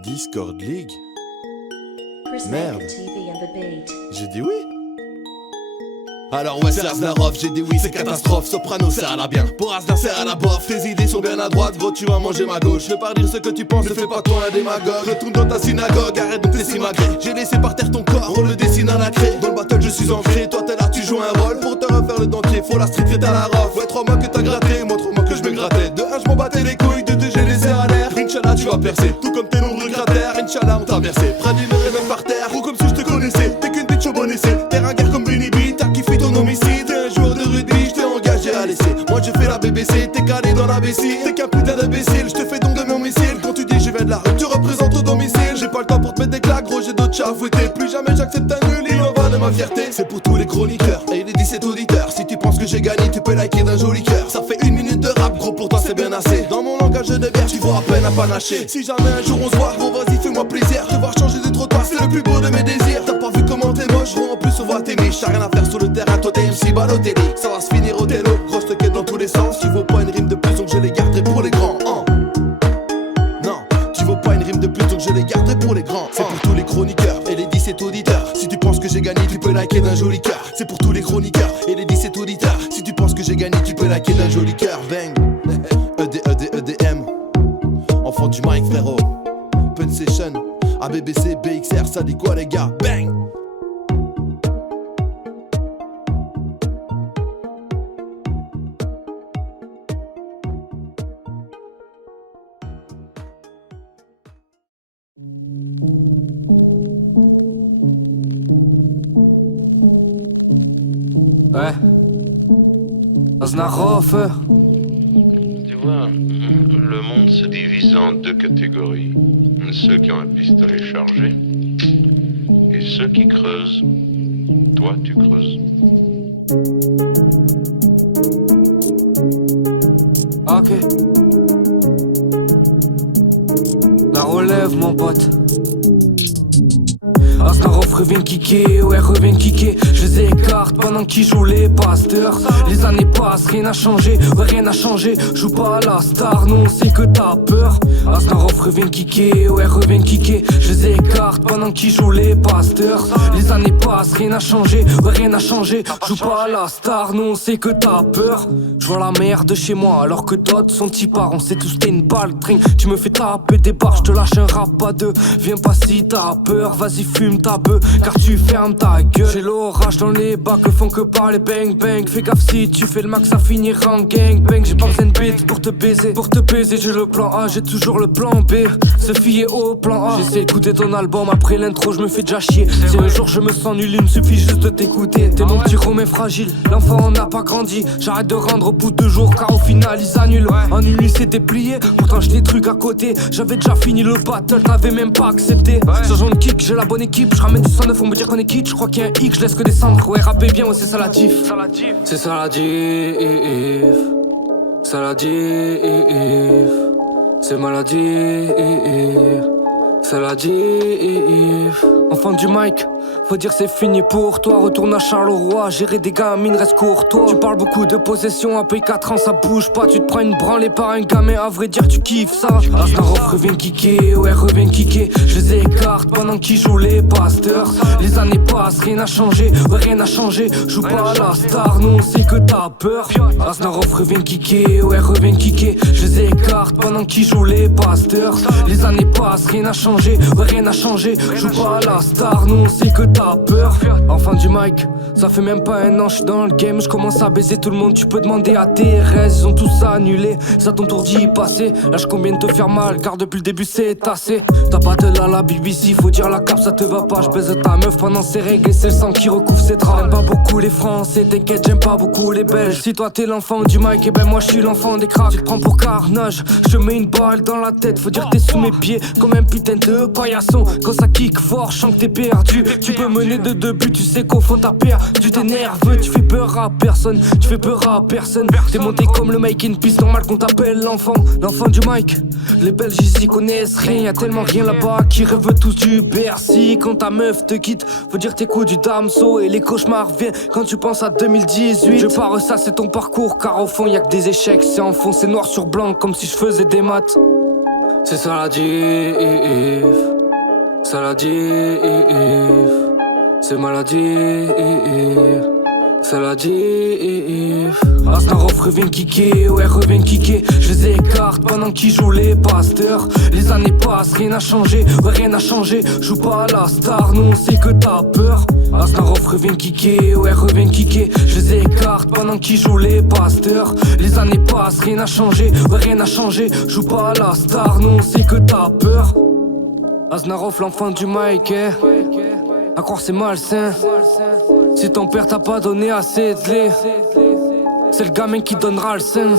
Discord League. Merde. J'ai dit oui. Alors ouais c'est Aznarov, j'ai dit oui c'est catastrophe. Soprano serre à la bien, pour Asnar serre à la bof. Tes idées sont bien à droite, gros tu vas manger ma gauche. Ne pas dire ce que tu penses, ne fais pas toi un démagogue. Retourne dans ta synagogue, arrête donc tes simagrées. J'ai laissé par terre ton corps, on le dessine à la craie. Dans le battle je suis ancré, toi t'es là tu joues un rôle. Pour te refaire le dentier, faut la street fait à la rof. Ouais 3 mois que t'as gratté, moi 3 mois que je me grattais. De 1 je m'en battais les couilles, de 2 j'ai laissé à l'air. Inch'Allah tu vas percer, tout comme tes nombreux cratères. Inch'Allah on t'a versé, Pradi me réveille par terre. Ou comme si je te connaissais, t'es qu'une bitch au bon essai. T'es ringard comme Benny B, t'as kiffé ton homicide. Joueur de rugby, je t'ai engagé à laisser. Moi je fais la BBC, t'es calé dans la vessie. T'es qu'un putain d'imbécile, je te fais don de mon missile. Quand tu dis je viens de la rue, tu représentes au domicile. J'ai pas le temps pour te mettre des claques, gros j'ai d'autres chats à fouetter. Plus jamais j'accepte un nul, il en va de ma fierté. C'est pour tous les chroniqueurs et les 17 auditeurs. Si tu penses que j'ai gagné, tu peux liker d'un joli cœur. Ça fait 1 minute de rap, gros pour toi c'est bien assez. Dans mon langage de bière, tu vois à peine à panacher. Si jamais un jour on se voit, gros vas-y fais-moi plaisir. Te voir changer de trottoir, c'est le plus beau de mes désirs. T'as pas vu comment t'es moche, gros en plus on voit tes miches. T'as rien à faire sur le terrain, toi t'es MC Balotelli. Ça va se finir au télo, grosse te quête dans tous les sens. Tu vaux pas une rime de plus donc je les garderai pour les grands. Non, tu vaux pas une rime de plus donc je les garderai pour les grands. C'est pour tous les chroniqueurs et les 17 auditeurs. Si tu penses que j'ai gagné, tu peux liker d'un joli cœur. C'est pour tous les chroniqueurs et les 17 auditeurs. Si tu penses que j'ai gagné, tu peux liker d'un joli cœur. Bang, EDM, enfant du mic frérot. Pen Session, ABBC, BXR, ça dit quoi les gars? Bang. Ouais. Aznarov. Tu vois, le monde se divise en 2 catégories. Ceux qui ont un pistolet chargé et ceux qui creusent. Toi, tu creuses. Ok. La relève, mon pote. Aznarov revient kicker, ouais revient kicker. Je les écarte pendant qu'ils jouent les pasteurs. Les années passent, rien n'a changé, ouais rien n'a changé. Joue pas à la star, non c'est que t'as peur. Aznarov revient kicker, ouais revient kicker. Je les écarte pendant qu'ils jouent les pasteurs. Les années passent, rien n'a changé, ouais rien n'a changé. Joue pas à la star, non c'est que t'as peur. Je vois la merde de chez moi alors que d'autres sont petits parents. C'est tous t'es une balle, drink. Tu me fais taper des barres, je te lâche un rap à 2. Viens pas si t'as peur, vas-y fume ta bœuf, car tu fermes ta gueule. J'ai l'orage dans les bacs, font que parler bang bang. Fais gaffe si tu fais le max, ça finira en gang bang. J'ai pas besoin de bite pour te baiser j'ai le plan A, j'ai toujours le plan B. Se fier au plan A. J'essaie d'écouter ton album, après l'intro je me fais déjà chier. Si un jour je me sens nul, il me suffit juste de t'écouter. T'es mon petit romain fragile, l'enfant n'a pas grandi. J'arrête de rendre au bout de 2 jours, car au final ils annulent. En une nuit c'était plié, pourtant j'ai des trucs à côté. J'avais déjà fini le battle, t'avais même pas accepté. Changeons de kick, j'ai la bonne équipe. Je ramène du 109, on me dire qu'on est quitte. Je crois qu'il y a un hic, je laisse que descendre. Ouais, rapper bien, ouais, c'est ça la diff. C'est ça la diff. Ça la diff. C'est maladie. Ça la diff. Enfant du mic, faut dire c'est fini pour toi. Retourne à Charleroi, gérer des gamines, reste courtois. Tu parles beaucoup de possession, après 4 ans ça bouge pas. Tu te prends une branlée par un gamin, à vrai dire tu kiffes ça. Aznarov revient kicker, ouais revient kicker. Je les écarte pendant qu'ils jouent les pasteurs. Les années passent, rien n'a changé, ouais rien n'a changé. Joue pas à la star, non c'est que t'as peur. Aznarov revient kicker, ouais revient kicker. Je les écarte pendant qu'ils jouent les pasteurs. Les années passent, rien n'a changé, ouais rien n'a changé. Joue pas à la star, non c'est que t'as peur. Enfant du mic, ça fait même pas 1 an, j'suis dans le game. J'commence à baiser tout le monde, tu peux demander à TRS. Ils ont tous annulé, ça ton tour d'y passer. Lâche combien de te faire mal, car depuis le début c'est assez. T'as pas de la BBC, faut dire la cape ça te va pas. J'baise ta meuf pendant ses règles et c'est le sang qui recouvre ses draps. J'aime pas beaucoup les Français, t'inquiète j'aime pas beaucoup les Belges. Si toi t'es l'enfant du mic, et ben moi j'suis l'enfant des cracks. Tu te prends pour carnage, j'te mets une balle dans la tête. Faut dire que t'es sous mes pieds, comme un putain de paillasson. Quand ça kick fort, je sens que t'es perdu. Tu peux mener de 2 buts, tu sais qu'au fond t'as perdu. Tu t'es nerveux, tu fais peur à personne. Tu fais peur à personne. T'es monté comme le Mike in Peace, normal qu'on t'appelle l'enfant. L'enfant du mic. Les Belges ici connaissent rien, y'a tellement rien là-bas qui rêvent tous du Bercy. Quand ta meuf te quitte, faut dire tes coups du Damso. Et les cauchemars viennent quand tu penses à 2018. Je pars ça c'est ton parcours, car au fond y'a que des échecs. C'est en fond, c'est noir sur blanc comme si je faisais des maths. C'est ça la diff, ça la diff, c'est maladif, ça la diff. Asnarov revient kicker, ouais revient kicker. Je les écarte pendant qu'ils jouent les pasteurs. Les années passent, rien n'a changé, ouais rien n'a changé. Joue pas à la star, nous on sait que t'as peur. Asnarov revient kicker, ouais revient kicker. Je les écarte pendant qu'ils jouent les pasteurs. Les années passent, rien n'a changé, ouais rien n'a changé. Joue pas à la star, nous on sait que t'as peur. Asnarov l'enfant du Mike, à croire c'est malsain. Si ton père t'a pas donné assez de lait, c'est le gamin qui donnera le sein.